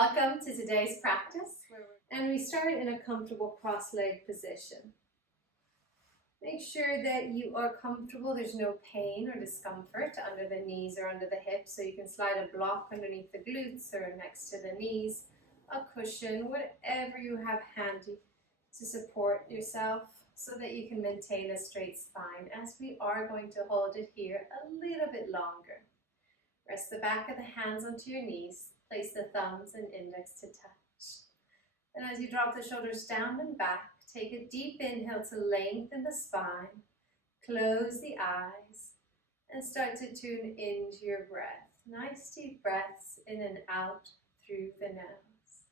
Welcome to today's practice, and we start in a comfortable cross-leg position. Make sure that you are comfortable, there's no pain or discomfort under the knees or under the hips, so you can slide a block underneath the glutes or next to the knees, a cushion, whatever you have handy to support yourself so that you can maintain a straight spine, as we are going to hold it here a little bit longer. Rest the back of the hands onto your knees. Place the thumbs and index to touch. And as you drop the shoulders down and back, take a deep inhale to lengthen the spine. Close the eyes and start to tune into your breath. Nice deep breaths in and out through the nose.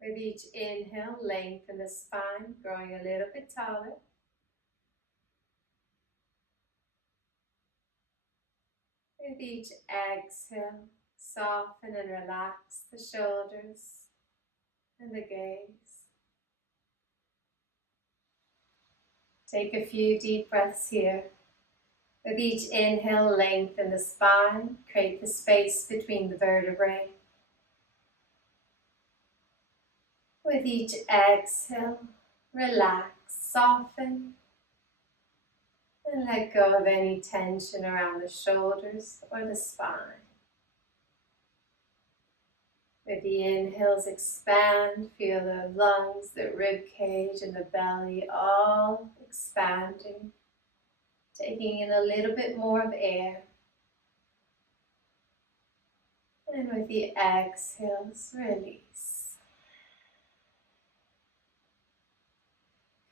With each inhale, lengthen the spine, growing a little bit taller. With each exhale, soften and relax the shoulders and the gaze. Take a few deep breaths here. With each inhale, lengthen the spine, create the space between the vertebrae. With each exhale, relax, soften, and let go of any tension around the shoulders or the spine. With the inhales, expand, feel the lungs, the rib cage, and the belly all expanding, taking in a little bit more of air. And with the exhales, release.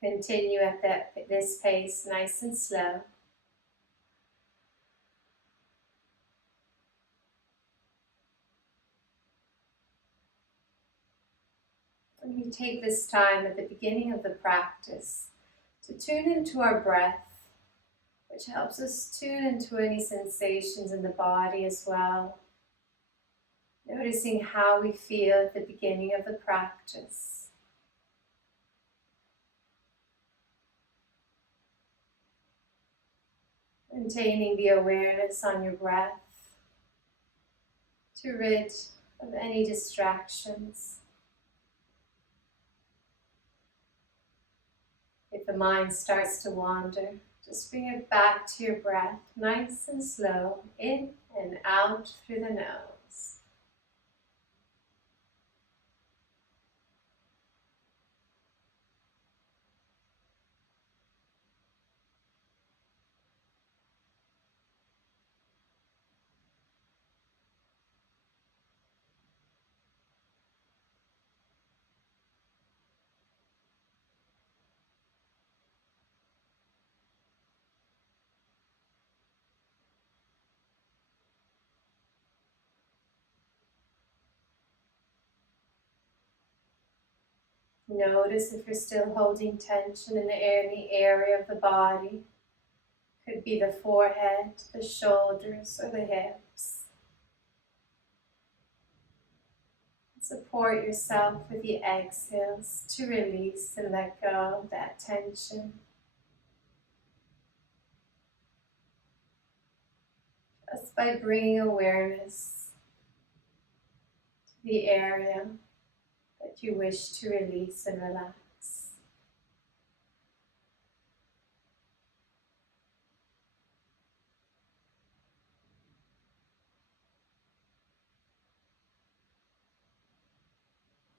Continue at this pace, nice and slow. And we take this time at the beginning of the practice to tune into our breath, which helps us tune into any sensations in the body as well. Noticing how we feel at the beginning of the practice. Maintaining the awareness on your breath to rid of any distractions. If the mind starts to wander, just bring it back to your breath, nice and slow, in and out through the nose. Notice if you're still holding tension in any area of the body. Could be the forehead, the shoulders, or the hips. Support yourself with the exhales to release and let go of that tension. Just by bringing awareness to the area that you wish to release and relax.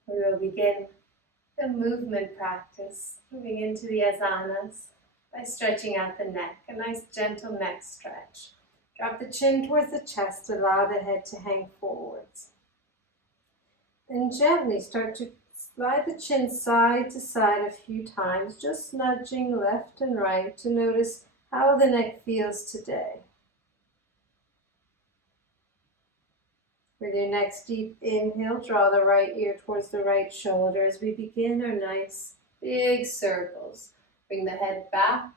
We will begin the movement practice, moving into the asanas by stretching out the neck, a nice gentle neck stretch. Drop the chin towards the chest, allow the head to hang forwards. Then gently start to slide the chin side to side a few times, just nudging left and right to notice how the neck feels today. With your next deep inhale, draw the right ear towards the right shoulder as we begin our nice big circles. Bring the head back,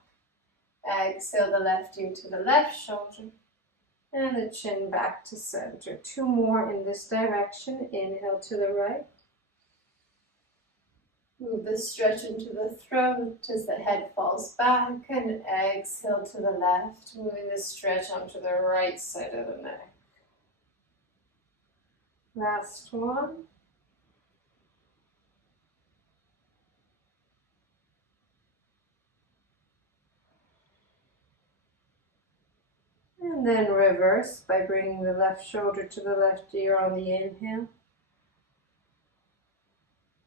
exhale the left ear to the left shoulder, and the chin back to center. Two more in this direction. Inhale to the right. Move the stretch into the throat as the head falls back, and exhale to the left, moving the stretch onto the right side of the neck. Last one. And then reverse by bringing the left shoulder to the left ear on the inhale.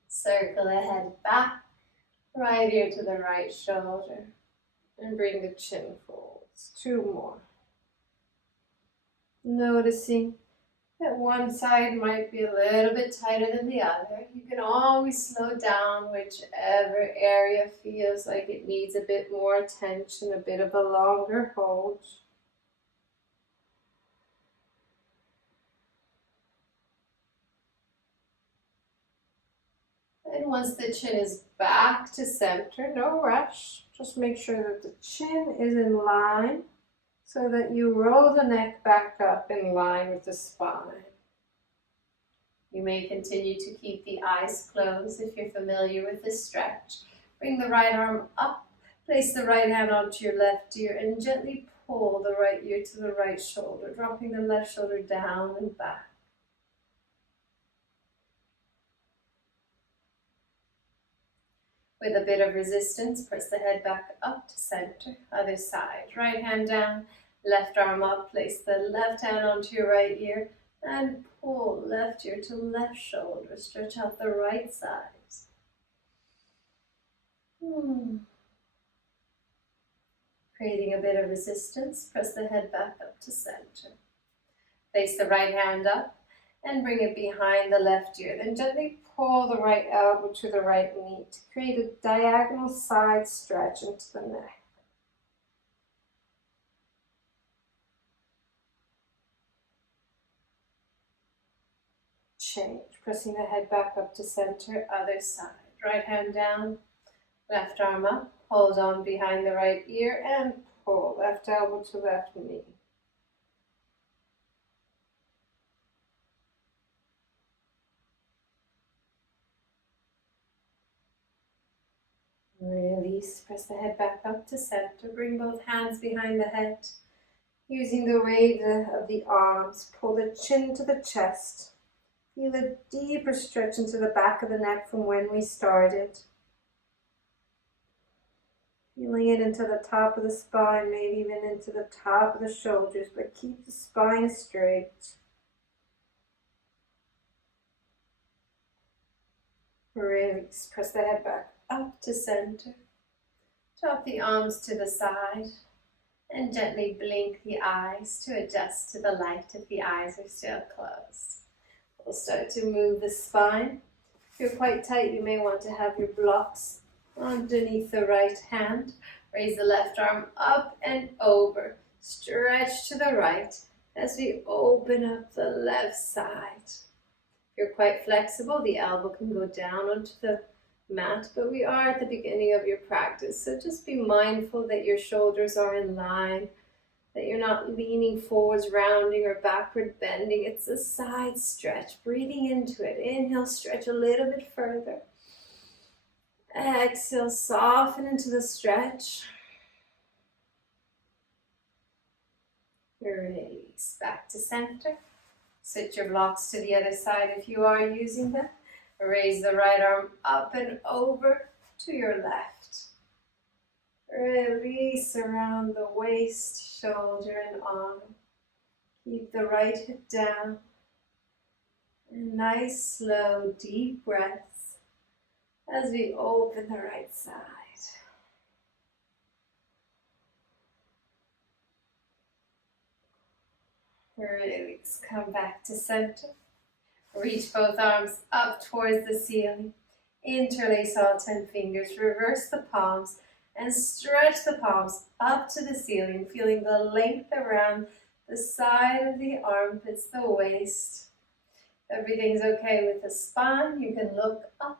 Circle the head back, right ear to the right shoulder, and bring the chin forwards. 2 more. Noticing that one side might be a little bit tighter than the other. You can always slow down whichever area feels like it needs a bit more attention, a bit of a longer hold. And once the chin is back to center, no rush. Just make sure that the chin is in line so that you roll the neck back up in line with the spine. You may continue to keep the eyes closed if you're familiar with this stretch. Bring the right arm up, place the right hand onto your left ear, and gently pull the right ear to the right shoulder, dropping the left shoulder down and back. With a bit of resistance, press the head back up to center, other side. Right hand down, left arm up, place the left hand onto your right ear, and pull left ear to left shoulder. Stretch out the right side. Creating a bit of resistance, press the head back up to center. Place the right hand up and bring it behind the left ear. Then gently pull the right elbow to the right knee to create a diagonal side stretch into the neck. Change, pressing the head back up to center, other side. Right hand down, left arm up, hold on behind the right ear and pull, left elbow to left knee. Release, press the head back up to center, bring both hands behind the head. Using the weight of the arms, pull the chin to the chest. Feel a deeper stretch into the back of the neck from when we started. Feeling it into the top of the spine, maybe even into the top of the shoulders, but keep the spine straight. Release, press the head back up to center. Drop the arms to the side and gently blink the eyes to adjust to the light if the eyes are still closed. We'll start to move the spine. If you're quite tight, you may want to have your blocks underneath the right hand. Raise the left arm up and over. Stretch to the right as we open up the left side. If you're quite flexible, the elbow can go down onto the mat, but we are at the beginning of your practice, so just be mindful that your shoulders are in line, that you're not leaning forwards, rounding, or backward bending. It's a side stretch. Breathing into it. Inhale, stretch a little bit further. Exhale, soften into the stretch. Release back to center. Switch your blocks to the other side if you are using them. Raise the right arm up and over to your left. Release around the waist, shoulder, and arm. Keep the right hip down. And nice, slow, deep breaths as we open the right side. Release, come back to center. Reach both arms up towards the ceiling. Interlace all 10 fingers. Reverse the palms and stretch the palms up to the ceiling, feeling the length around the side of the armpits, the waist. Everything's okay with the spine. You can look up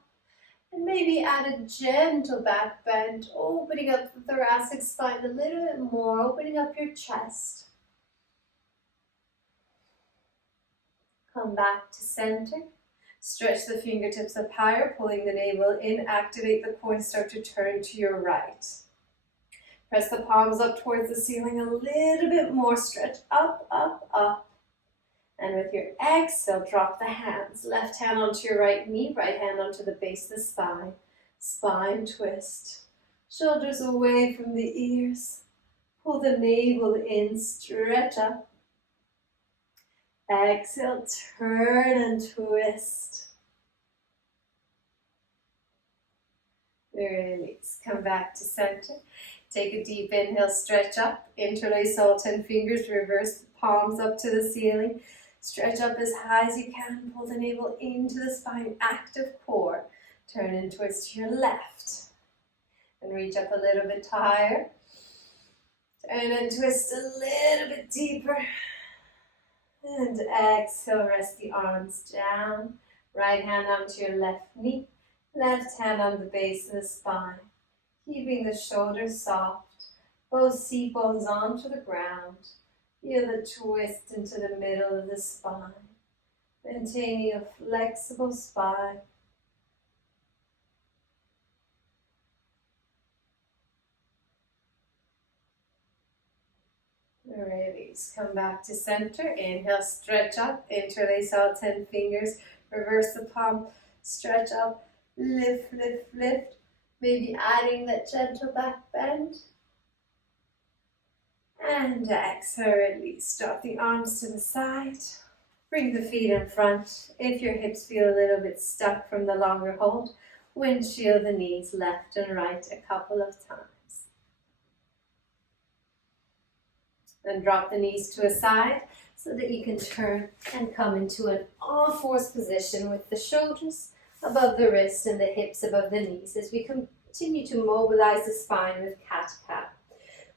and maybe add a gentle back bend, opening up the thoracic spine a little bit more, opening up your chest. Come back to center. Stretch the fingertips up higher, pulling the navel in. Activate the core and start to turn to your right. Press the palms up towards the ceiling a little bit more. Stretch up, up, up. And with your exhale, drop the hands. Left hand onto your right knee, right hand onto the base of the spine. Spine twist. Shoulders away from the ears. Pull the navel in, stretch up. Exhale, turn and twist. Release. Come back to center. Take a deep inhale, stretch up. Interlace all 10 fingers, reverse the palms up to the ceiling. Stretch up as high as you can. Pull the navel into the spine, active core. Turn and twist to your left. And reach up a little bit higher. Turn and twist a little bit deeper. And exhale, rest the arms down. Right hand onto your left knee. Left hand on the base of the spine. Keeping the shoulders soft. Both seat bones onto the ground. Feel the twist into the middle of the spine. Maintaining a flexible spine. Release. Come back to center. Inhale, stretch up. Interlace all 10 fingers. Reverse the palm. Stretch up. Lift, lift, lift. Maybe adding that gentle back bend. And exhale, release. Drop the arms to the side. Bring the feet in front. If your hips feel a little bit stuck from the longer hold, windshield the knees left and right a couple of times. Then drop the knees to a side so that you can turn and come into an all-fours position with the shoulders above the wrists and the hips above the knees as we continue to mobilize the spine with cat-cow.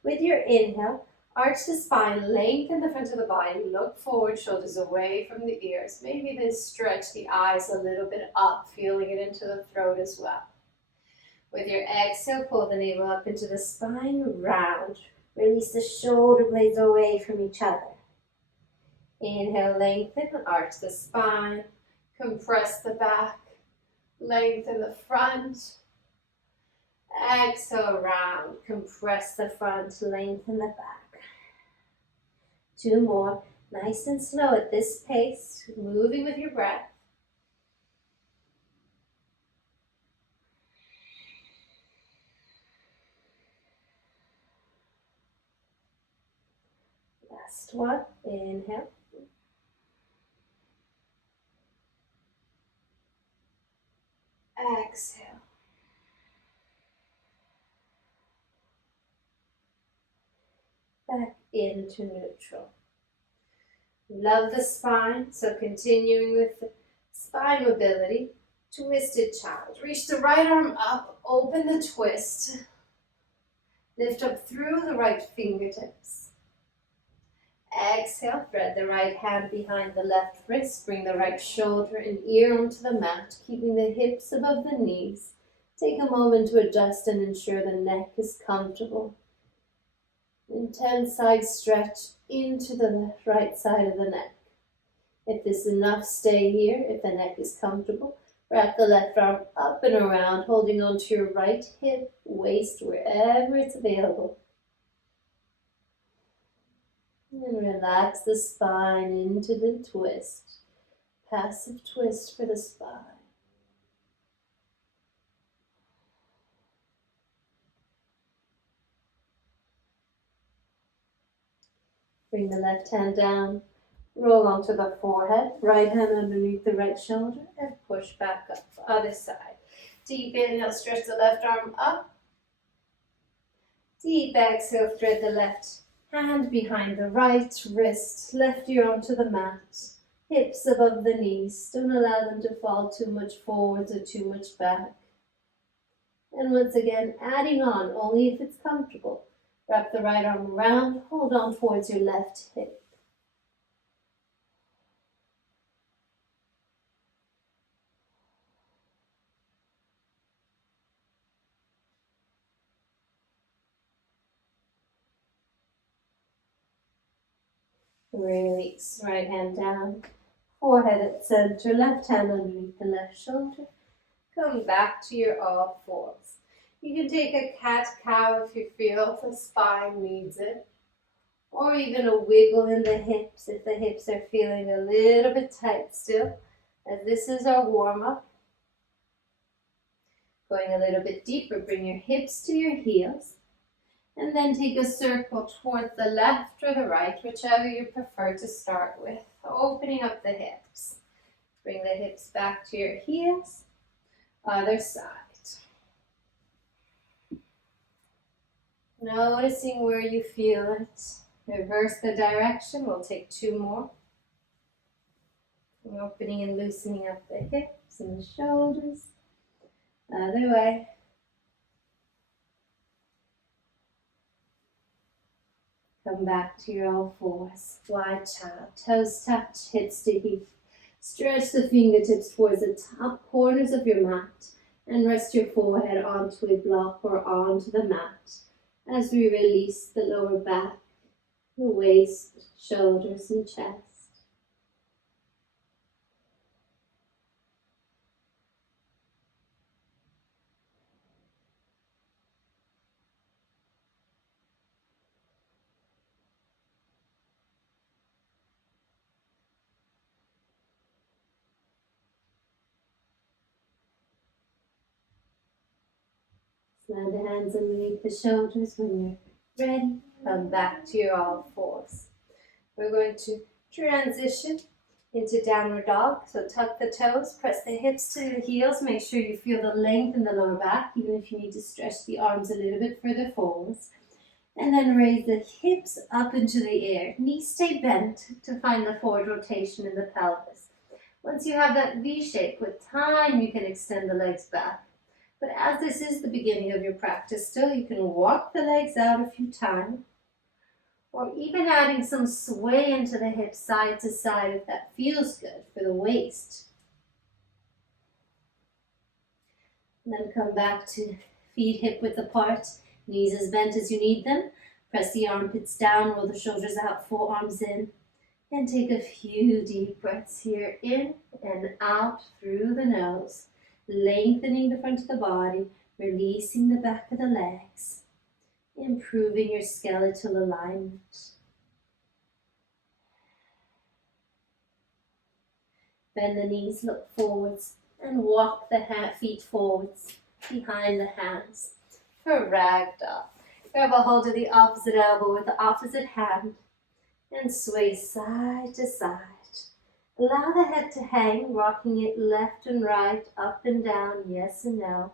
With your inhale, arch the spine, lengthen the front of the body, look forward, shoulders away from the ears. Maybe then stretch the eyes a little bit up, feeling it into the throat as well. With your exhale, pull the navel up into the spine, round. Release the shoulder blades away from each other. Inhale, lengthen, arch the spine, compress the back, lengthen the front. Exhale, round, compress the front, lengthen the back. 2 more, nice and slow at this pace, moving with your breath. Last one, inhale. Exhale. Back into neutral. Love the spine, so continuing with the spine mobility. Twisted child. Reach the right arm up, open the twist. Lift up through the right fingertips. Exhale, thread the right hand behind the left wrist. Bring the right shoulder and ear onto the mat, keeping the hips above the knees. Take a moment to adjust and ensure the neck is comfortable. Intense side stretch into the right side of the neck. If this is enough, stay here. If the neck is comfortable, wrap the left arm up and around, holding onto your right hip, waist, wherever it's available. And relax the spine into the twist. Passive twist for the spine. Bring the left hand down, roll onto the forehead, right hand underneath the right shoulder, and push back up, other side. Deep inhale, stretch the left arm up. Deep exhale, thread the left hand behind the right wrist, left ear onto the mat, hips above the knees. Don't allow them to fall too much forwards or too much back. And once again, adding on only if it's comfortable. Wrap the right arm around, hold on towards your left hip. Release, right hand down. Forehead at center, left hand underneath the left shoulder. Come back to your all fours. You can take a cat-cow if you feel the spine needs it, or even a wiggle in the hips if the hips are feeling a little bit tight still, as this is our warm-up. Going a little bit deeper, bring your hips to your heels, and then take a circle towards the left or the right, whichever you prefer to start with, opening up the hips. Bring the hips back to your heels, other side. Noticing where you feel it. Reverse the direction, we'll take 2 more. Opening and loosening up the hips and the shoulders. Other way. Come back to your all fours. Wide child. Toes touch, hips to hip. Stretch the fingertips towards the top corners of your mat and rest your forehead onto a block or onto the mat as we release the lower back, the waist, shoulders, and chest. Slide the hands underneath the shoulders when you're ready. Come back to your all fours. We're going to transition into downward dog. So tuck the toes, press the hips to the heels. Make sure you feel the length in the lower back, even if you need to stretch the arms a little bit further forwards. And then raise the hips up into the air. Knees stay bent to find the forward rotation in the pelvis. Once you have that V shape, with time you can extend the legs back. But as this is the beginning of your practice still, you can walk the legs out a few times, or even adding some sway into the hips side to side if that feels good for the waist. And then come back to feet hip width apart, knees as bent as you need them. Press the armpits down, roll the shoulders out, forearms in. And take a few deep breaths here, in and out through the nose. Lengthening the front of the body, releasing the back of the legs, improving your skeletal alignment. Bend the knees, look forwards, and walk the feet forwards behind the hands for ragdoll. Grab a hold of the opposite elbow with the opposite hand and sway side to side. Allow the head to hang, rocking it left and right, up and down, yes and no.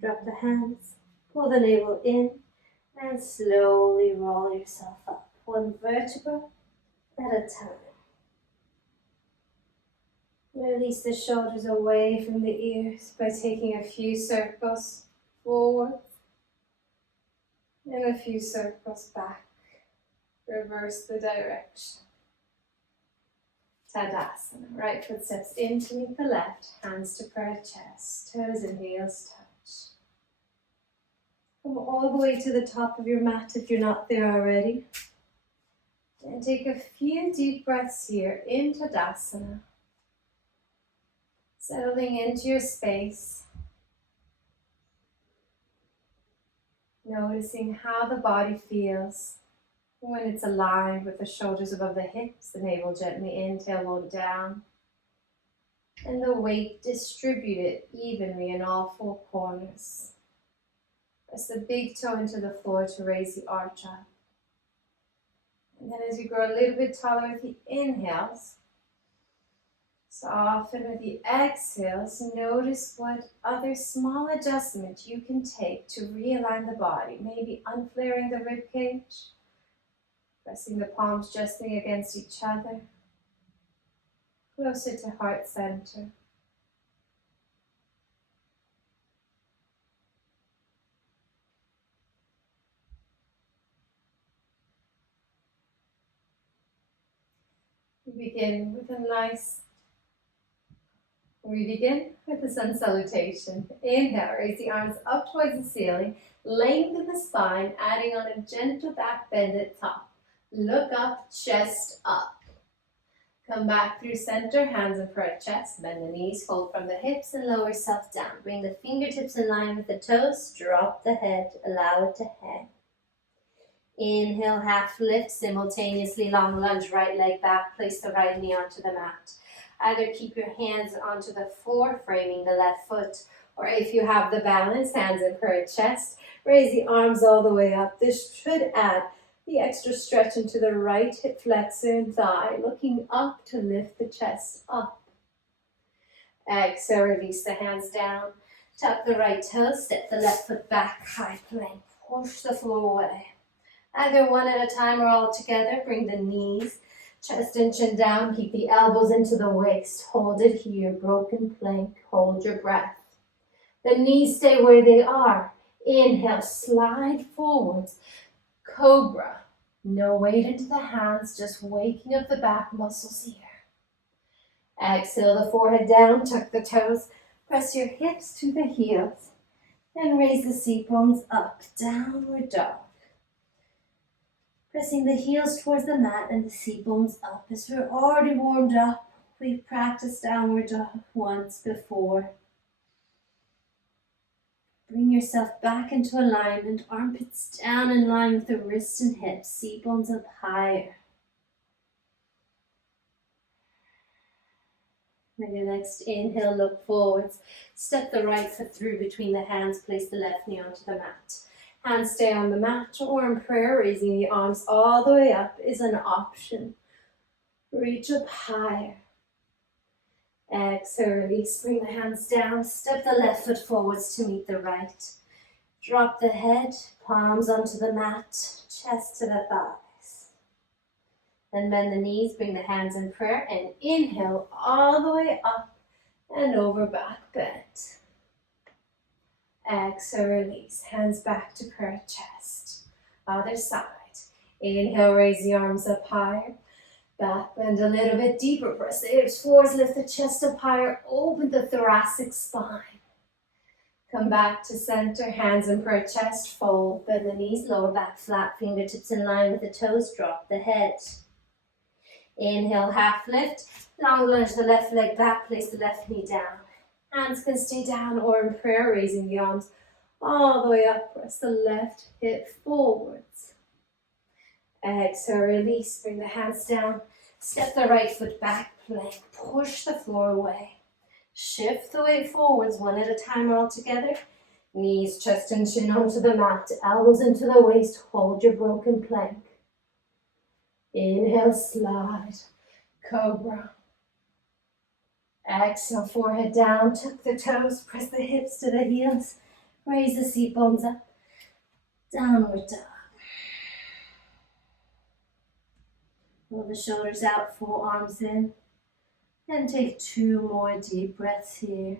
Drop the hands, pull the navel in, and slowly roll yourself up, one vertebra at a time. Release the shoulders away from the ears by taking a few circles forward and a few circles back. Reverse the direction. Tadasana. Right foot steps in to meet the left, hands to prayer chest, toes and heels touch. Come all the way to the top of your mat if you're not there already. And take a few deep breaths here in Tadasana. Settling into your space. Noticing how the body feels when it's aligned with the shoulders above the hips, the navel gently in, tailbone down, and the weight distributed evenly in all 4 corners. Press the big toe into the floor to raise the arch up. And then as you grow a little bit taller with the inhales, soften with the exhales. Notice what other small adjustments you can take to realign the body. Maybe unflaring the rib cage, pressing the palms gently against each other, closer to heart center. We begin with a nice We begin with the sun salutation. Inhale, raise the arms up towards the ceiling, lengthen the spine, adding on a gentle back bend at top. Look up, chest up. Come back through center, hands in prayer chest, bend the knees, fold from the hips and lower self down. Bring the fingertips in line with the toes, drop the head, allow it to hang. Inhale, half lift, simultaneously long lunge, right leg back, place the right knee onto the mat. Either keep your hands onto the floor, framing the left foot, or if you have the balance, hands in prayer chest, raise the arms all the way up. This should add the extra stretch into the right hip flexor and thigh, looking up to lift the chest up. Exhale, release the hands down. Tuck the right toes, step the left foot back, high plank. Push the floor away. Either one at a time or all together. Bring the knees, chest and chin down. Keep the elbows into the waist. Hold it here, broken plank. Hold your breath. The knees stay where they are. Inhale, slide forwards. Cobra. No weight into the hands, just waking up the back muscles here. Exhale the forehead down, tuck the toes, press your hips to the heels, and raise the seat bones up, downward dog. Pressing the heels towards the mat and the seat bones up as we're already warmed up. We've practiced downward dog once before. Bring yourself back into alignment, armpits down in line with the wrists and hips, seat bones up higher. With your next inhale, look forwards. Step the right foot through between the hands, place the left knee onto the mat. Hands stay on the mat, or in prayer, raising the arms all the way up is an option. Reach up higher. Exhale, release, bring the hands down, step the left foot forwards to meet the right. Drop the head, palms onto the mat, chest to the thighs. Then bend the knees, bring the hands in prayer, and inhale all the way up and over, back bend. Exhale, release, hands back to prayer chest. Other side. Inhale, raise the arms up higher. Back bend a little bit deeper, press the hips forwards, lift the chest up higher, open the thoracic spine. Come back to center, hands in prayer chest, fold, bend the knees, lower back flat, fingertips in line with the toes, drop the head. Inhale, half lift, long lunge the left leg back, place the left knee down. Hands can stay down or in prayer, raising the arms all the way up, press the left hip forwards. Exhale, release, bring the hands down. Step the right foot back, plank, push the floor away. Shift the weight forwards, one at a time or all together. Knees, chest and chin onto the mat, elbows into the waist, hold your broken plank. Inhale, slide, cobra. Exhale, forehead down, tuck the toes, press the hips to the heels. Raise the seat bones up, downward dog. Roll the shoulders out, forearms in, and take 2 more deep breaths here.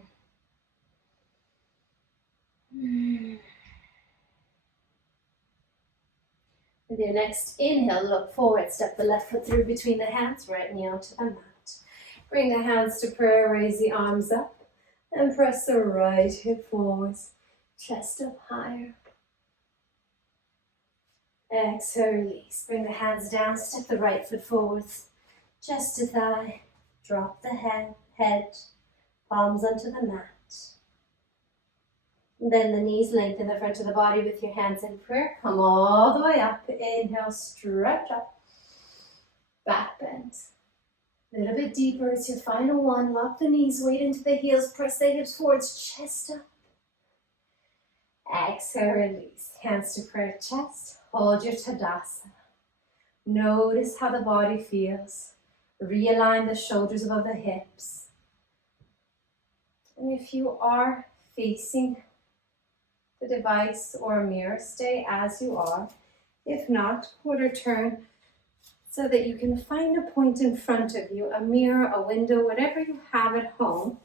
With your next inhale, look forward, step the left foot through between the hands, right knee onto the mat. Bring the hands to prayer, raise the arms up, and press the right hip forwards, chest up higher. Exhale, release. Bring the hands down, step the right foot forwards, chest to thigh, drop the head, palms onto the mat. Bend the knees, lengthen the front of the body with your hands in prayer. Come all the way up. Inhale, stretch up. Back bend. A little bit deeper. It's your final one. Lock the knees, weight into the heels. Press the hips forwards, chest up. Exhale, release. Hands to prayer chest. Hold your Tadasana. Notice how the body feels. Realign the shoulders above the hips. And if you are facing the device or a mirror, stay as you are. If not, quarter turn so that you can find a point in front of you, a mirror, a window, whatever you have at home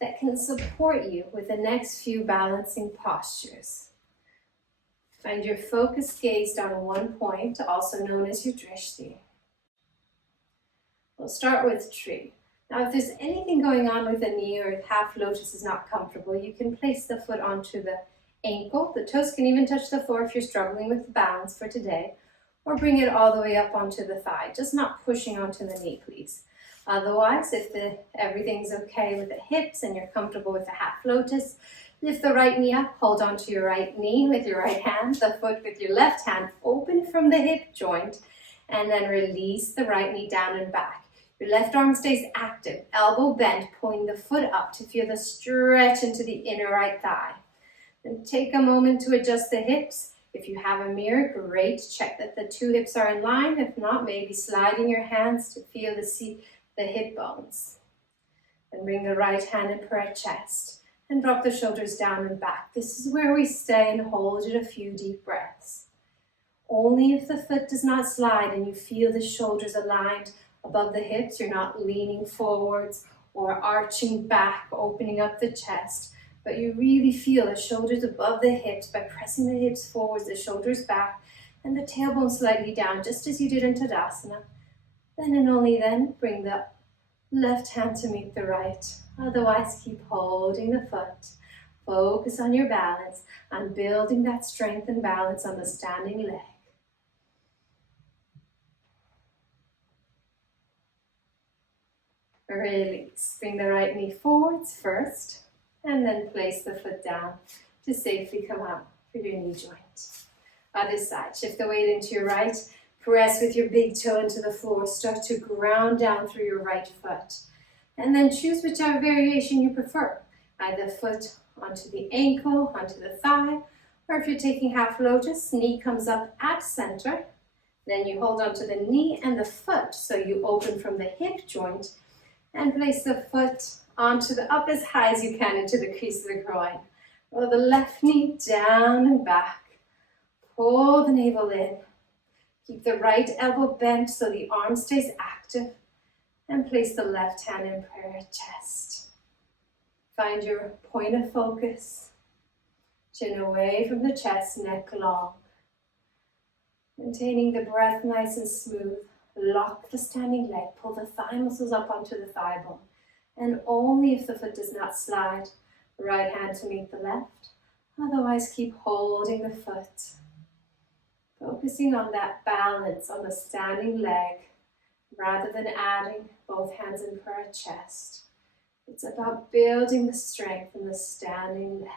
that can support you with the next few balancing postures. Find your focus gazed on one point, also known as your drishti. We'll start with tree. Now, if there's anything going on with the knee or if half lotus is not comfortable, you can place the foot onto the ankle. The toes can even touch the floor if you're struggling with the balance for today, or bring it all the way up onto the thigh, just not pushing onto the knee, please. Otherwise, if everything's okay with the hips and you're comfortable with the half lotus, lift the right knee up, hold onto your right knee with your right hand, the foot with your left hand open from the hip joint, and then release the right knee down and back. Your left arm stays active, elbow bent, pulling the foot up to feel the stretch into the inner right thigh. Then take a moment to adjust the hips. If you have a mirror, great. Check that the two hips are in line. If not, maybe sliding your hands to feel the hip bones. Then bring the right hand in prayer chest and drop the shoulders down and back. This is where we stay and hold it a few deep breaths. Only if the foot does not slide and you feel the shoulders aligned above the hips, you're not leaning forwards or arching back, opening up the chest, but you really feel the shoulders above the hips by pressing the hips forwards, the shoulders back, and the tailbone slightly down, just as you did in Tadasana. Then and only then, bring the left hand to meet the right. Otherwise, keep holding the foot. Focus on your balance and building that strength and balance on the standing leg. Release. Bring the right knee forwards first, and then place the foot down to safely come out for your knee joint. Other side. Shift the weight into your right. Press with your big toe into the floor. Start to ground down through your right foot. And then choose whichever variation you prefer. Either foot onto the ankle, onto the thigh, or if you're taking half lotus, knee comes up at center. Then you hold onto the knee and the foot, so you open from the hip joint and place the foot up as high as you can into the crease of the groin. Roll the left knee down and back. Pull the navel in. Keep the right elbow bent so the arm stays active. And place the left hand in prayer at chest. Find your point of focus. Chin away from the chest, neck long. Maintaining the breath nice and smooth. Lock the standing leg. Pull the thigh muscles up onto the thigh bone. And only if the foot does not slide, right hand to meet the left. Otherwise, keep holding the foot. Focusing on that balance on the standing leg rather than adding both hands in prayer chest. It's about building the strength in the standing leg.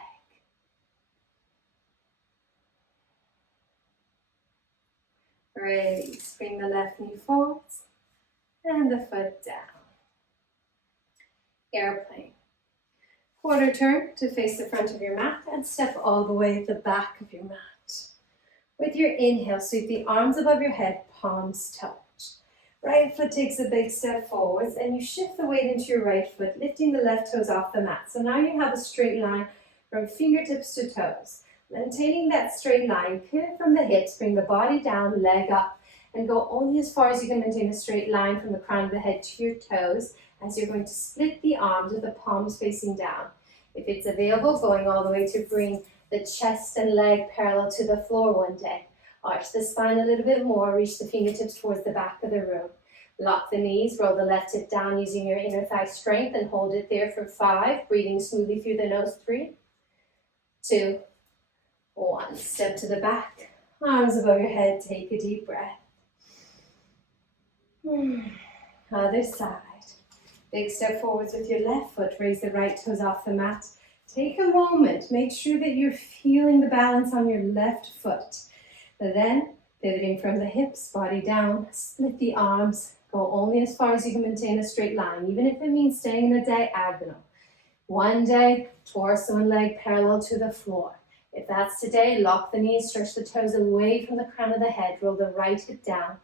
Release. Bring the left knee forwards and the foot down. Airplane. Quarter turn to face the front of your mat and step all the way at the back of your mat. With your inhale, sweep the arms above your head, palms touch. Right foot takes a big step forwards and you shift the weight into your right foot, lifting the left toes off the mat. So now you have a straight line from fingertips to toes. Maintaining that straight line, pivot from the hips, bring the body down, leg up, and go only as far as you can maintain a straight line from the crown of the head to your toes as you're going to split the arms with the palms facing down. If it's available, going all the way to bring the chest and leg parallel to the floor one day. Arch the spine a little bit more, reach the fingertips towards the back of the room. Lock the knees, roll the left hip down using your inner thigh strength and hold it there for 5, breathing smoothly through the nose. 3, 2, 1. Step to the back, arms above your head, take a deep breath. Other side. Big step forwards with your left foot, raise the right toes off the mat. Take a moment, make sure that you're feeling the balance on your left foot. Then, pivoting from the hips, body down, split the arms, go only as far as you can maintain a straight line, even if it means staying in a diagonal. One day, torso and leg parallel to the floor. If that's today, lock the knees, stretch the toes away from the crown of the head, roll the right hip down,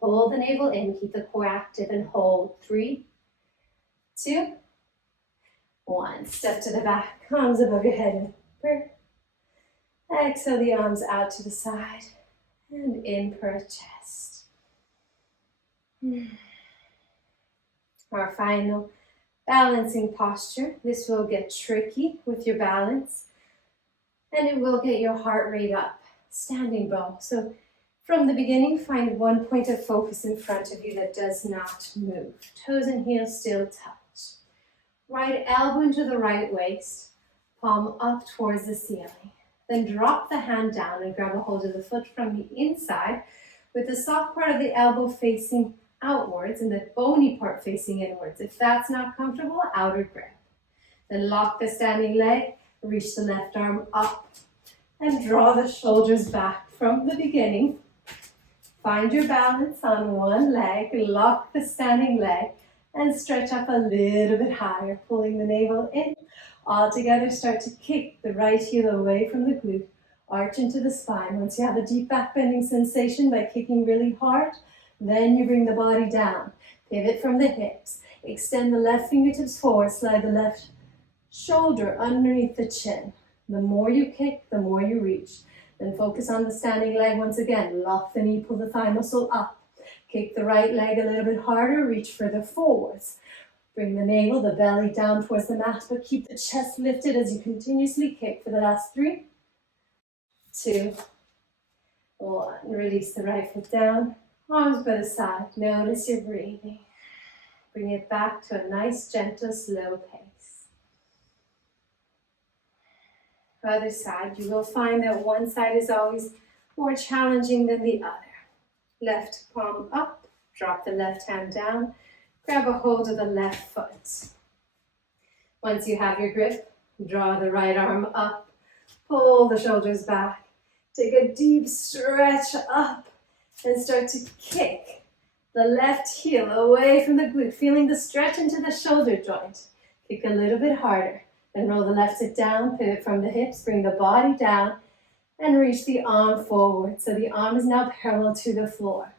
pull the navel in, keep the core active and hold. 3, 2, 1. Step to the back, arms above your head in prayer. Exhale the arms out to the side and in per chest. Our final balancing posture. This will get tricky with your balance and it will get your heart rate up. Standing bow. So From the beginning, find one point of focus in front of you that does not move. Toes and heels still touch. Right elbow into the right waist, palm up towards the ceiling. Then drop the hand down and grab a hold of the foot from the inside with the soft part of the elbow facing outwards and the bony part facing inwards. If that's not comfortable, outer grip. Then lock the standing leg, reach the left arm up and draw the shoulders back from the beginning. Find your balance on one leg, lock the standing leg and stretch up a little bit higher, pulling the navel in. All together, start to kick the right heel away from the glute, arch into the spine. Once you have a deep back bending sensation by kicking really hard, then you bring the body down. Pivot from the hips. Extend the left fingertips forward, slide the left shoulder underneath the chin. The more you kick, the more you reach. Then focus on the standing leg once again. Lock the knee, pull the thigh muscle up. Kick the right leg a little bit harder, reach further forwards. Bring the navel, the belly down towards the mat, but keep the chest lifted as you continuously kick for the last 3, 2, 1. Release the right foot down, arms by the side. Notice your breathing. Bring it back to a nice, gentle, slow pace. Other side, you will find that one side is always more challenging than the other. Left palm up, drop the left hand down, grab a hold of the left foot. Once you have your grip, draw the right arm up, pull the shoulders back, take a deep stretch up and start to kick the left heel away from the glute, feeling the stretch into the shoulder joint. Kick a little bit harder. Then roll the left foot down, pivot from the hips, bring the body down, and reach the arm forward. So the arm is now parallel to the floor.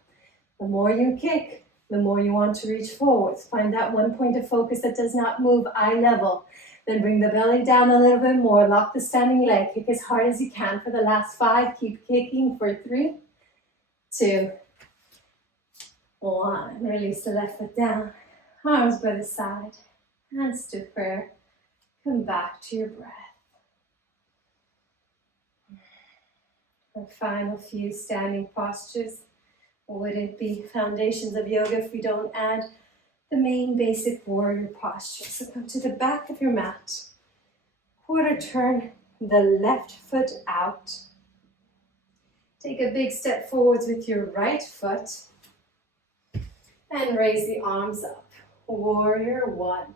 The more you kick, the more you want to reach forwards. Find that one point of focus that does not move eye level. Then bring the belly down a little bit more. Lock the standing leg. Kick as hard as you can for the last 5. Keep kicking for 3, 2, 1. Release the left foot down. Arms by the side. Hands to prayer. Come back to your breath. Our final few standing postures wouldn't be foundations of yoga if we don't add the main basic warrior posture. So come to the back of your mat. Quarter turn the left foot out. Take a big step forwards with your right foot and raise the arms up. Warrior 1.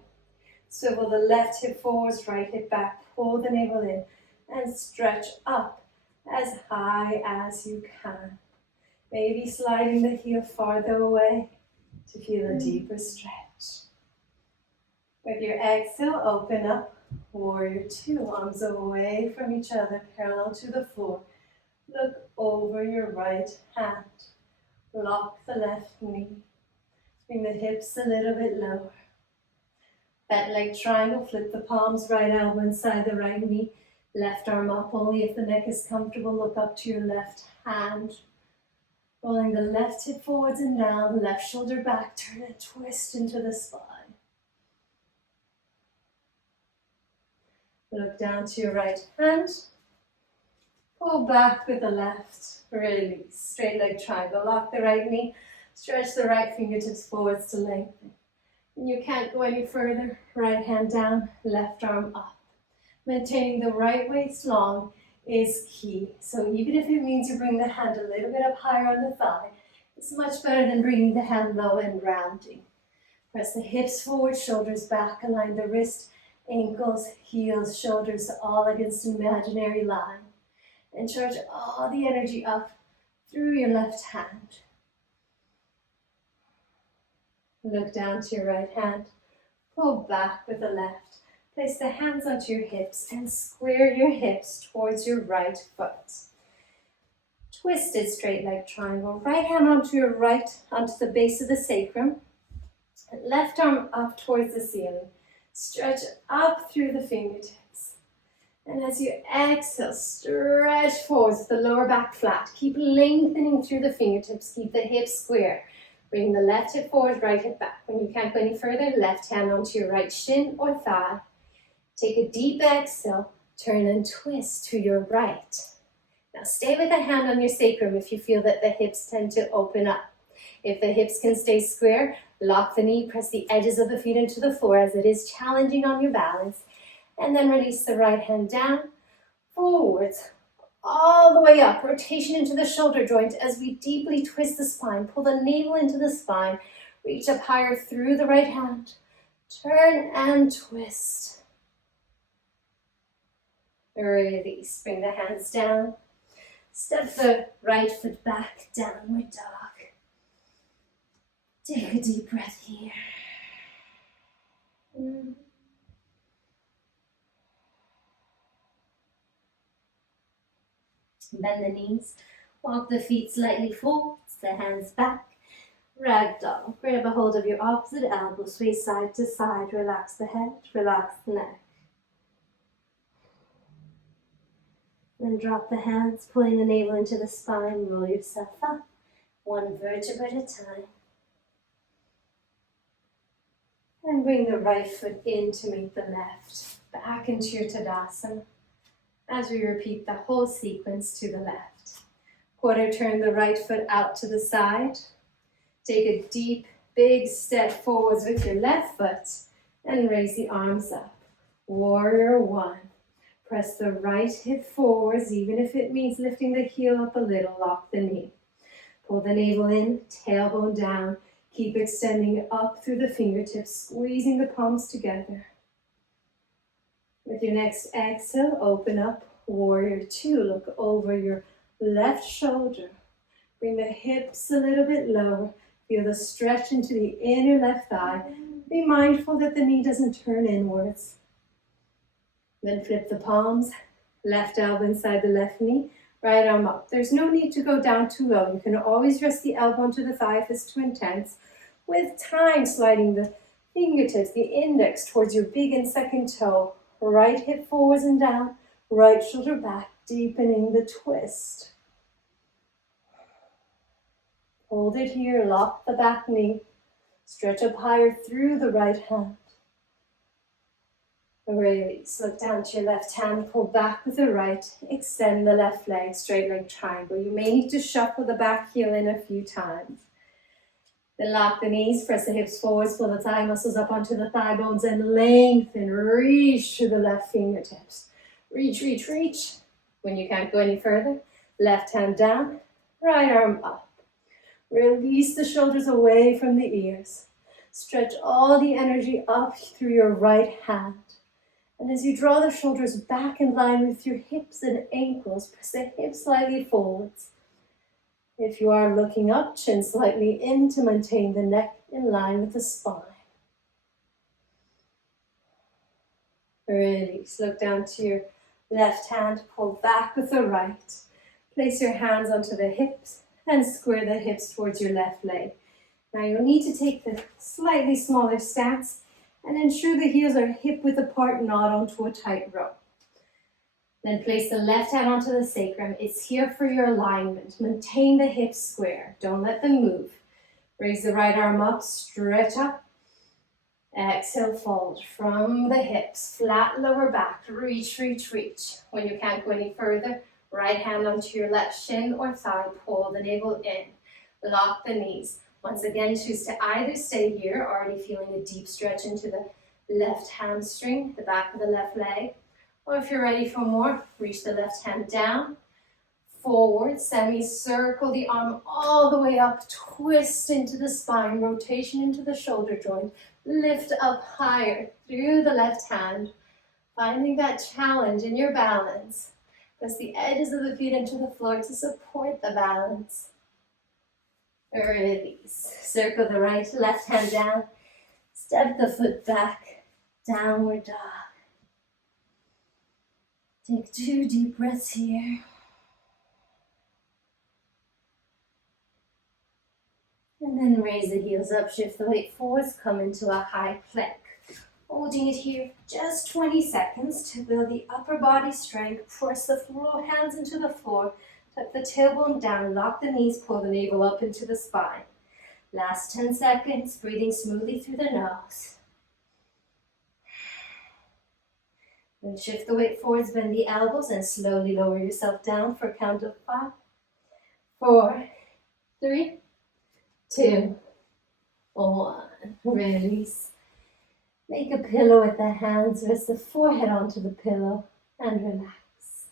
Swivel the left hip forwards, right hip back, pull the navel in and stretch up as high as you can. Maybe sliding the heel farther away to feel a deeper stretch. With your exhale, open up. Warrior 2, arms away from each other, parallel to the floor. Look over your right hand. Lock the left knee. Bring the hips a little bit lower. That leg triangle, flip the palms, right elbow inside the right knee. Left arm up, only if the neck is comfortable. Look up to your left hand. Rolling the left hip forwards and down, left shoulder back, turn and twist into the spine. Look down to your right hand. Pull back with the left. Release. Straight leg triangle. Lock the right knee. Stretch the right fingertips forwards to lengthen. When you can't go any further, right hand down, left arm up. Maintaining the right waist long is key. So even if it means you bring the hand a little bit up higher on the thigh, it's much better than bringing the hand low and rounding. Press the hips forward, shoulders back, align the wrist, ankles, heels, shoulders all against an imaginary line. And charge all the energy up through your left hand. Look down to your right hand. Pull back with the left. Place the hands onto your hips and square your hips towards your right foot. Twisted straight leg triangle. Right hand onto your right, onto the base of the sacrum. Left arm up towards the ceiling. Stretch up through the fingertips. And as you exhale, stretch forwards with the lower back flat. Keep lengthening through the fingertips. Keep the hips square. Bring the left hip forward, right hip back. When you can't go any further, left hand onto your right shin or thigh. Take a deep exhale, turn and twist to your right. Now stay with a hand on your sacrum if you feel that the hips tend to open up. If the hips can stay square, lock the knee, press the edges of the feet into the floor as it is challenging on your balance. And then release the right hand down, forwards, all the way up. Rotation into the shoulder joint as we deeply twist the spine. Pull the navel into the spine. Reach up higher through the right hand. Turn and twist. Release. Bring the hands down. Step the right foot back, downward dog. Take a deep breath here. Bend the knees. Walk the feet slightly forwards, the hands back. Ragdoll. Grab a hold of your opposite elbow, sway side to side. Relax the head, relax the neck. Then drop the hands, pulling the navel into the spine. Roll yourself up, one vertebra at a time. And bring the right foot in to meet the left. Back into your Tadasana. As we repeat the whole sequence to the left. Quarter turn the right foot out to the side. Take a deep, big step forwards with your left foot and raise the arms up. Warrior one. Press the right hip forwards, even if it means lifting the heel up a little. Lock the knee. Pull the navel in, tailbone down. Keep extending up through the fingertips, squeezing the palms together. With your next exhale, open up, warrior two. Look over your left shoulder. Bring the hips a little bit lower. Feel the stretch into the inner left thigh. Be mindful that the knee doesn't turn inwards. Then flip the palms, left elbow inside the left knee, right arm up. There's no need to go down too low. You can always rest the elbow onto the thigh if it's too intense. With time, sliding the fingertips, the index towards your big and second toe. Right hip forwards and down, right shoulder back, deepening the twist. Hold it here, lock the back knee. Stretch up higher through the right hand. Release, look down to your left hand, pull back with the right, extend the left leg, straight leg triangle. You may need to shuffle the back heel in a few times. Then lock the knees, press the hips forwards, pull the thigh muscles up onto the thigh bones and lengthen, reach through the left fingertips. Reach, reach, reach. When you can't go any further, left hand down, right arm up. Release the shoulders away from the ears. Stretch all the energy up through your right hand. And as you draw the shoulders back in line with your hips and ankles, press the hips slightly forwards. If you are looking up, chin slightly in to maintain the neck in line with the spine. Release. Look down to your left hand, pull back with the right. Place your hands onto the hips and square the hips towards your left leg. Now you'll need to take the slightly smaller stance and ensure the heels are hip width apart, not onto a tight rope. Then place the left hand onto the sacrum. It's here for your alignment. Maintain the hips square. Don't let them move. Raise the right arm up, stretch up. Exhale, fold from the hips. Flat lower back. Reach, reach, reach. When you can't go any further, right hand onto your left shin or thigh. Pull the navel in. Lock the knees. Once again, choose to either stay here, already feeling a deep stretch into the left hamstring, the back of the left leg. Or if you're ready for more, reach the left hand down, forward, semicircle the arm all the way up, twist into the spine, rotation into the shoulder joint, lift up higher through the left hand, finding that challenge in your balance. Press the edges of the feet into the floor to support the balance. Release. Circle the right, left hand down. Step the foot back. Downward dog. Take 2 deep breaths here. And then raise the heels up, shift the weight forwards, come into a high plank. Holding it here just 20 seconds to build the upper body strength. Force the hands into the floor. Tuck the tailbone down, lock the knees, pull the navel up into the spine. Last 10 seconds, breathing smoothly through the nose. Then shift the weight forwards, bend the elbows, and slowly lower yourself down for a count of 5, 4, 3, 2, 1. Release. Make a pillow with the hands, rest the forehead onto the pillow, and relax.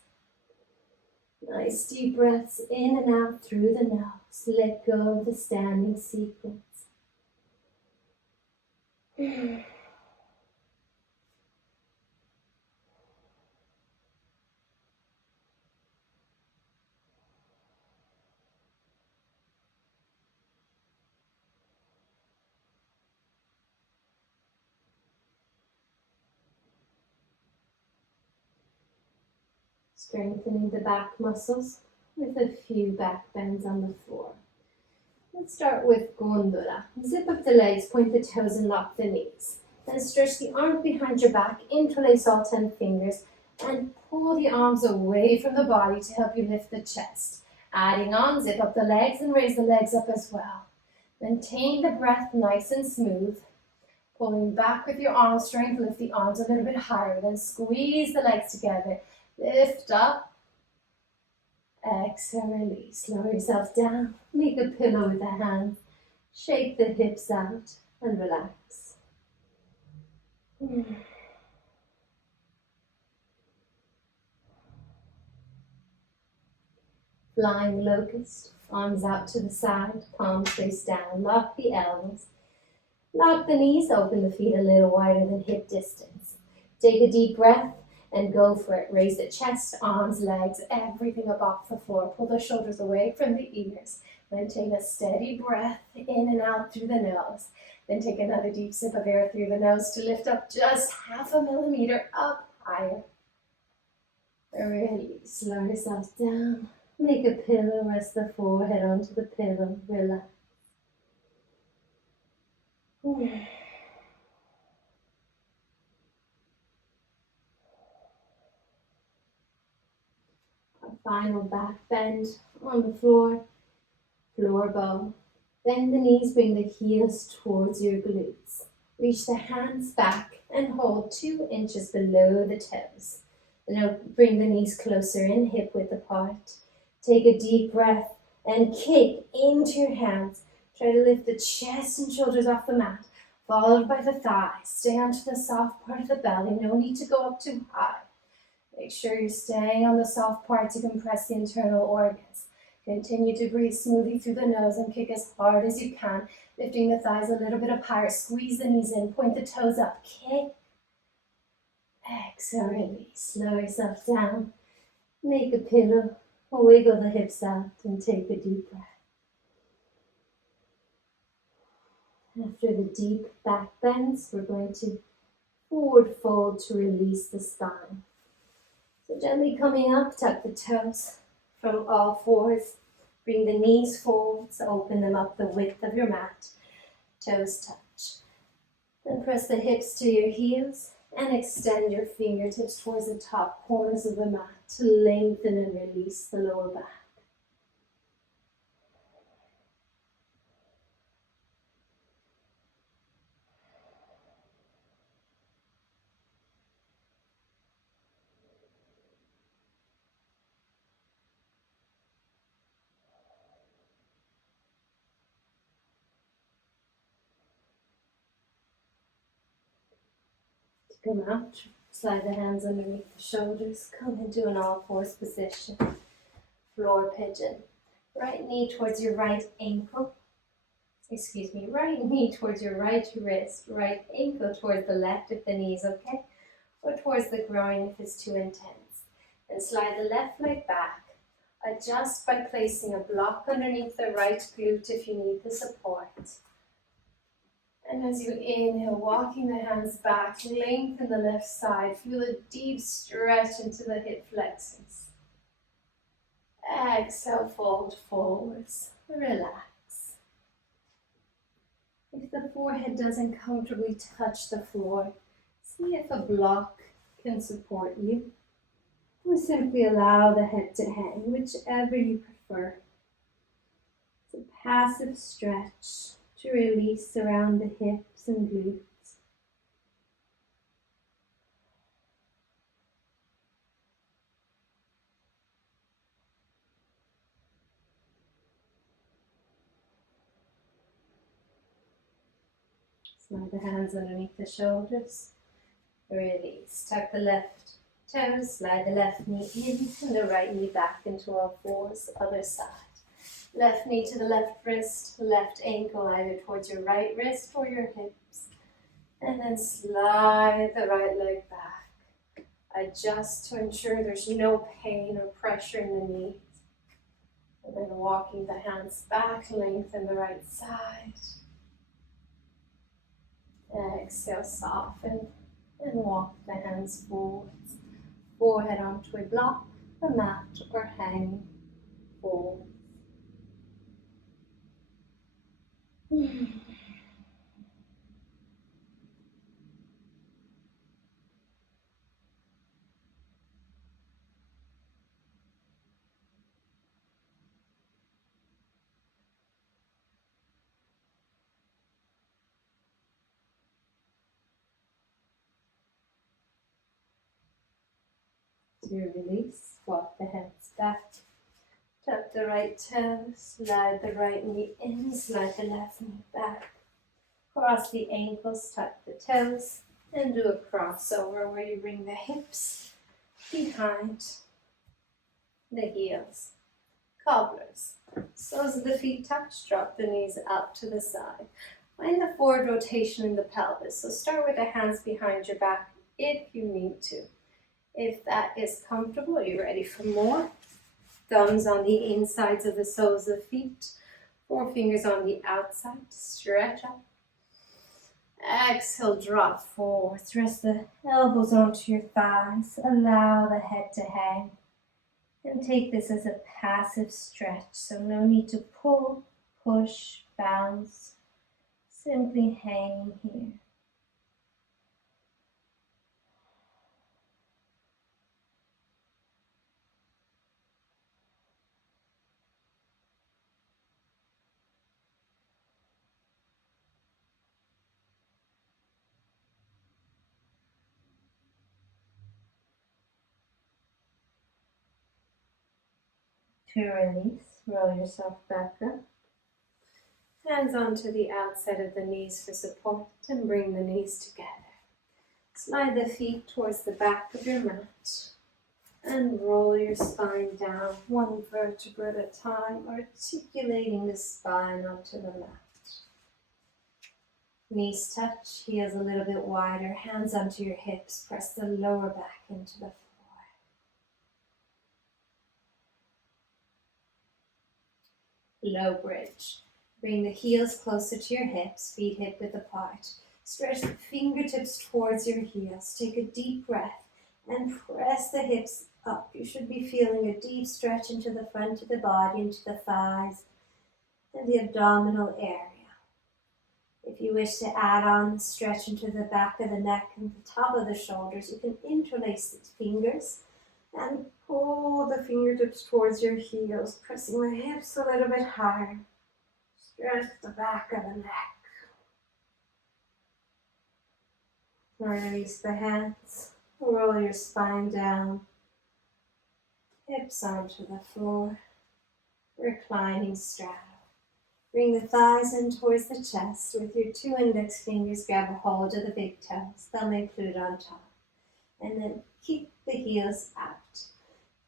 Nice deep breaths in and out through the nose. Let go of the standing sequence. Strengthening the back muscles with a few back bends on the floor. Let's start with Gondura. Zip up the legs, point the toes and lock the knees. Then stretch the arms behind your back, interlace all 10 fingers, and pull the arms away from the body to help you lift the chest. Adding on, zip up the legs and raise the legs up as well. Maintain the breath nice and smooth. Pulling back with your arm strength, lift the arms a little bit higher, then squeeze the legs together. Lift up. Exhale, release. Lower yourself down. Make a pillow with the hands. Shake the hips out and relax. Flying locust. Arms out to the side. Palms face down. Lock the elbows. Lock the knees. Open the feet a little wider than hip distance. Take a deep breath and go for it. Raise the chest, arms, legs, everything up off the floor. Pull the shoulders away from the ears. Then take a steady breath in and out through the nose. Then take another deep sip of air through the nose to lift up just 0.5 millimeter up higher. Release. Slow yourself down. Make a pillow. Rest the forehead onto the pillow. Relax. Final back bend on the floor, floor bow. Bend the knees, bring the heels towards your glutes. Reach the hands back and hold 2 inches below the toes. Now bring the knees closer in, hip width apart. Take a deep breath and kick into your hands. Try to lift the chest and shoulders off the mat, followed by the thighs. Stay onto the soft part of the belly. No need to go up too high. Make sure you're staying on the soft part to compress the internal organs. Continue to breathe smoothly through the nose and kick as hard as you can, lifting the thighs a little bit up higher. Squeeze the knees in, point the toes up. Kick. Exhale, release. Slow yourself down. Make a pillow. Wiggle the hips out and take a deep breath. After the deep back bends, we're going to forward fold to release the spine. So gently coming up, tuck the toes from all fours. Bring the knees forwards, open them up the width of your mat. Toes touch. Then press the hips to your heels and extend your fingertips towards the top corners of the mat to lengthen and release the lower back. Come out, slide the hands underneath the shoulders, come into an all-fours position, floor pigeon. Right knee towards your right ankle, right knee towards your right wrist, right ankle towards the left if the knee's okay, or towards the groin if it's too intense. Then slide the left leg back. Adjust by placing a block underneath the right glute if you need the support. And as you inhale, walking the hands back, lengthen the left side. Feel a deep stretch into the hip flexors. Exhale, fold forwards. Relax. If the forehead doesn't comfortably touch the floor, see if a block can support you. Or simply allow the head to hang, whichever you prefer. It's a passive stretch to release around the hips and glutes. Slide the hands underneath the shoulders. Release. Tuck the left toes, slide the left knee in and the right knee back into all fours, other side. Left knee to the left wrist, left ankle either towards your right wrist or your hips. And then slide the right leg back. Adjust to ensure there's no pain or pressure in the knees. And then walking the hands back, lengthen the right side. Exhale, soften and walk the hands forwards. Forehead onto a block, a mat, or hang forward. To release, walk the hands back. Tuck the right toe, slide the right knee in, slide the left knee back. Cross the ankles, tuck the toes, and do a crossover where you bring the hips behind the heels. Cobblers. Soles of the feet touch, drop the knees out to the side. Find the forward rotation in the pelvis. So start with the hands behind your back if you need to. If that is comfortable, you're ready for more. Thumbs on the insides of the soles of the feet. 4 fingers on the outside. Stretch up. Exhale, drop forwards. Rest the elbows onto your thighs. Allow the head to hang. And take this as a passive stretch. So no need to pull, push, bounce. Simply hanging here. To release, roll yourself back up. Hands onto the outside of the knees for support and bring the knees together. Slide the feet towards the back of your mat and roll your spine down 1 vertebra at a time, articulating the spine onto the mat. Knees touch, heels a little bit wider, hands onto your hips, press the lower back into the floor. Low bridge. Bring the heels closer to your hips, feet hip width apart. Stretch the fingertips towards your heels. Take a deep breath and press the hips up. You should be feeling a deep stretch into the front of the body, into the thighs and the abdominal area. If you wish to add on stretch into the back of the neck and the top of the shoulders, you can interlace the fingers and pull the fingertips towards your heels, pressing the hips a little bit higher. Stretch the back of the neck. Release the hands. Roll your spine down. Hips onto the floor. Reclining straddle. Bring the thighs in towards the chest. With your 2 index fingers, grab a hold of the big toes. Thumb included on top. And then keep the heels out.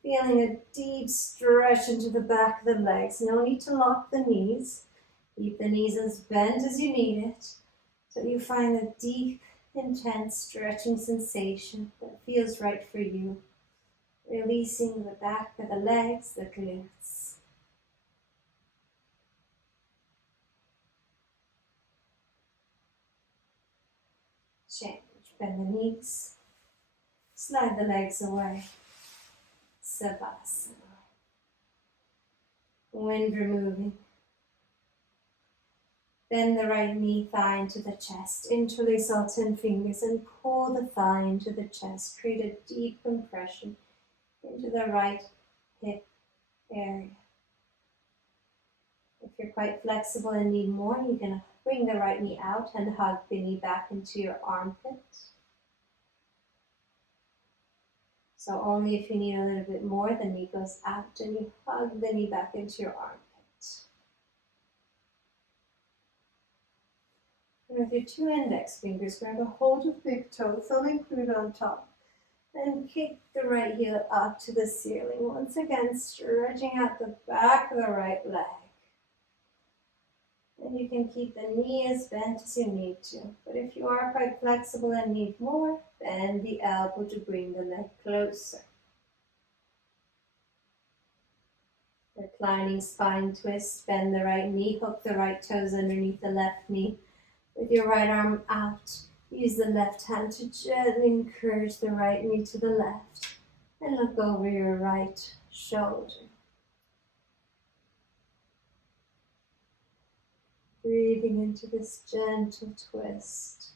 Feeling a deep stretch into the back of the legs. No need to lock the knees. Keep the knees as bent as you need it. So you find a deep, intense stretching sensation that feels right for you. Releasing the back of the legs, the glutes. Change. Bend the knees. Slide the legs away. Savasana. Wind removing. Bend the right knee thigh into the chest. Interlace all 10 fingers and pull the thigh into the chest. Create a deep compression into the right hip area. If you're quite flexible and need more, you're going to bring the right knee out and hug the knee back into your armpit. So only if you need a little bit more, the knee goes out and you hug the knee back into your armpit. And with your 2 index fingers, grab a hold of the big toe, thumb included on top, and kick the right heel up to the ceiling. Once again, stretching out the back of the right leg. And you can keep the knee as bent as you need to. But if you are quite flexible and need more, bend the elbow to bring the leg closer. Reclining spine twist, bend the right knee, hook the right toes underneath the left knee. With your right arm out, use the left hand to gently encourage the right knee to the left and look over your right shoulder. Breathing into this gentle twist.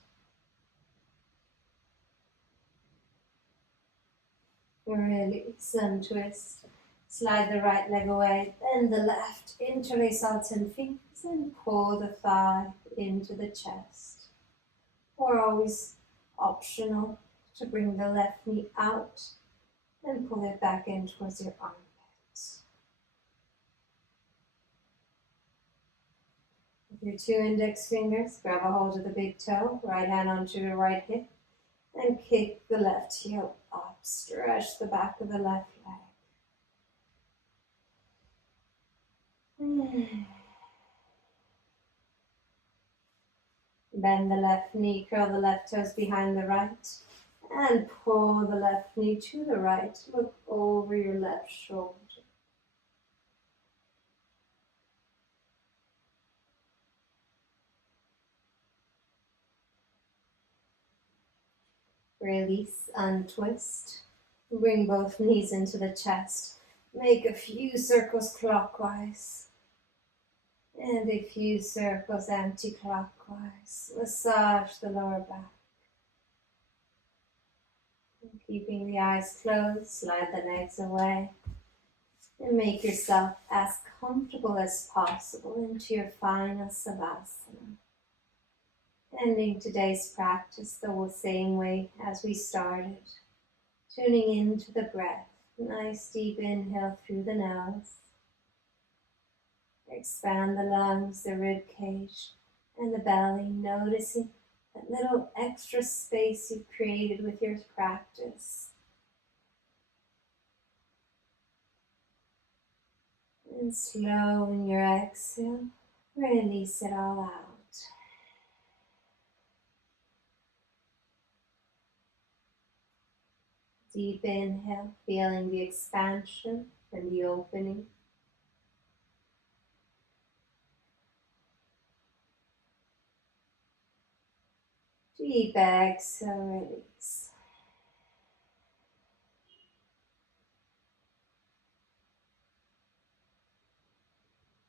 Release and twist. Slide the right leg away, bend the left, interlace all 10 fingers and pull the thigh into the chest. Or always optional to bring the left knee out and pull it back in towards your armpits. With your 2 index fingers, grab a hold of the big toe, right hand onto your right hip, and kick the left heel up. Stretch the back of the left leg. Bend the left knee, curl the left toes behind the right, and pull the left knee to the right. Look over your left shoulder. Release, untwist. Bring both knees into the chest. Make a few circles clockwise and a few circles anti-clockwise. Massage the lower back. And keeping the eyes closed, slide the legs away and make yourself as comfortable as possible into your final Savasana. Ending today's practice the same way as we started. Tuning into the breath. Nice deep inhale through the nose. Expand the lungs, the rib cage, and the belly, noticing that little extra space you've created with your practice. And slow in your exhale, release it all out. Deep inhale, feeling the expansion and the opening. Deep exhale, release.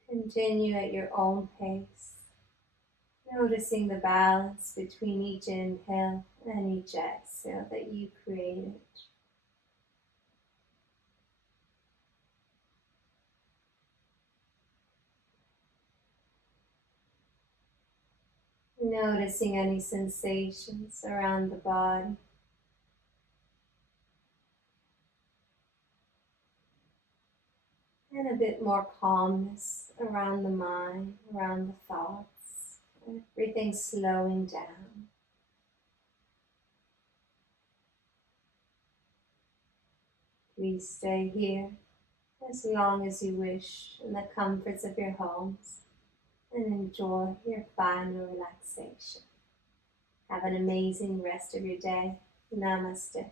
Continue at your own pace, noticing the balance between each inhale and each exhale that you created. Noticing any sensations around the body. And a bit more calmness around the mind, around the thoughts. Everything slowing down. Please stay here as long as you wish in the comforts of your homes and enjoy your final relaxation. Have an amazing rest of your day. Namaste.